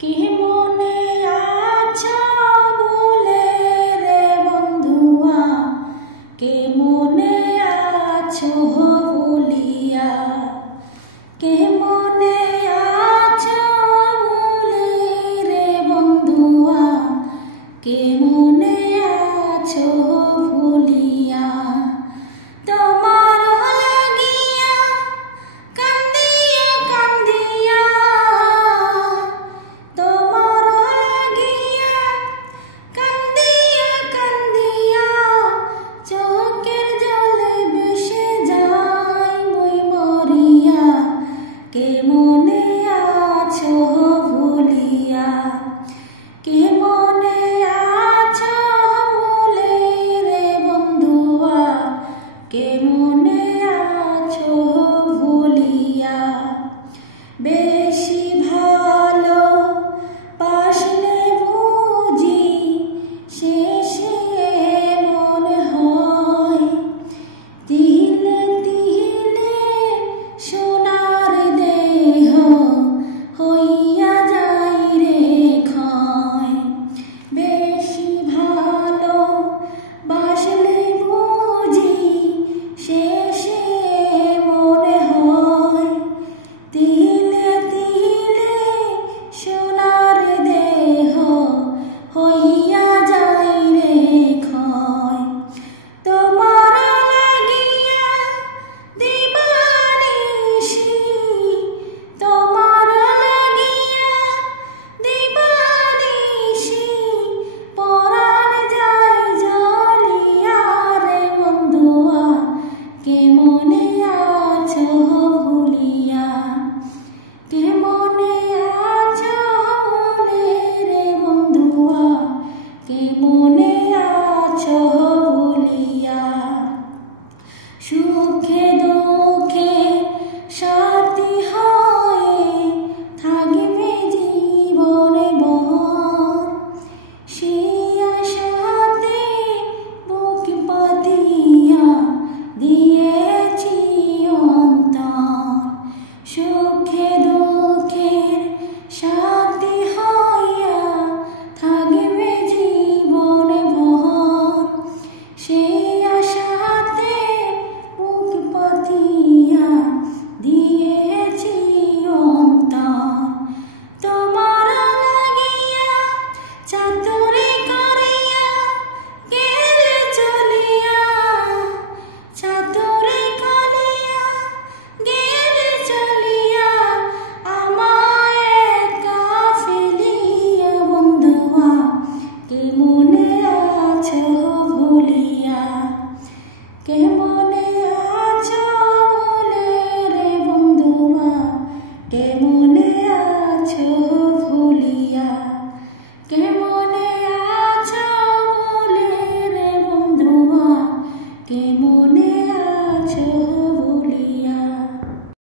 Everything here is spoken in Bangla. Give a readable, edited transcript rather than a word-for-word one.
কে মনে আছো বলে রে বন্ধুয়া, কে মনে আছো বলিয়া, কে মনে আছো বলে রে বন্ধুয়া, কে মনে আছো বলিয়া। তোমার লাগিয়া কান্দিয়া কান্দিয়া, তোমার লাগিয়া কান্দিয়া কান্দিয়া, চোখের জলে ভেসে যাই মই মরিয়া। কে মনে আছো বলিয়া, কে মনে আছো বলে রে বন্ধুয়া, কে মনে আছো বলিয়া। বেশি ভালো বাসলে বুঝি শেষে মনে হয়, তিলে তিলে সোনার দেহ হইয়া যায় রে ক্ষয়। বেশি ভালো বাসলে বুঝি শেষে মনে হয়, তিলে তিলে সোনার দেহ হইয়া যায় রে ক্ষয়। তোমার লাগিয়া দিবানিশি, তোমার লাগিয়া দিবানিশি, পরাণ যায় জ্বলিয়া রে বন্ধুয়া। কে মনে আছো বলিয়া, কে মনে আছো বলে রে বন্ধুয়া, কে মনে আছো বলিয়া। সুখে দুঃখে সাথী হয়ে থাকবে জীবনে ভর, সেই আশাতে বুক পাতিয়া দিয়েছি অন্তর। সুখে দুঃখের সাথী হইয়া থাকবে জীবনে ভর, সেই আশাতে বুক পাতিয়া দিয়েছি অন্তর। তোমার লাগিয়া চাতুরি করিয়া গেলে চলিয়া, চাতুরি করিয়া গেলে চলিয়া, আমায় একা ফেলিয়া বন্ধুয়া। কে মনে আছো বলিয়া, কে মনে আছো বলে রে বন্ধুয়া, কে মনে আছো ভুলিয়া, কে মনে আছো বলে রে বন্ধুয়া, কে মনে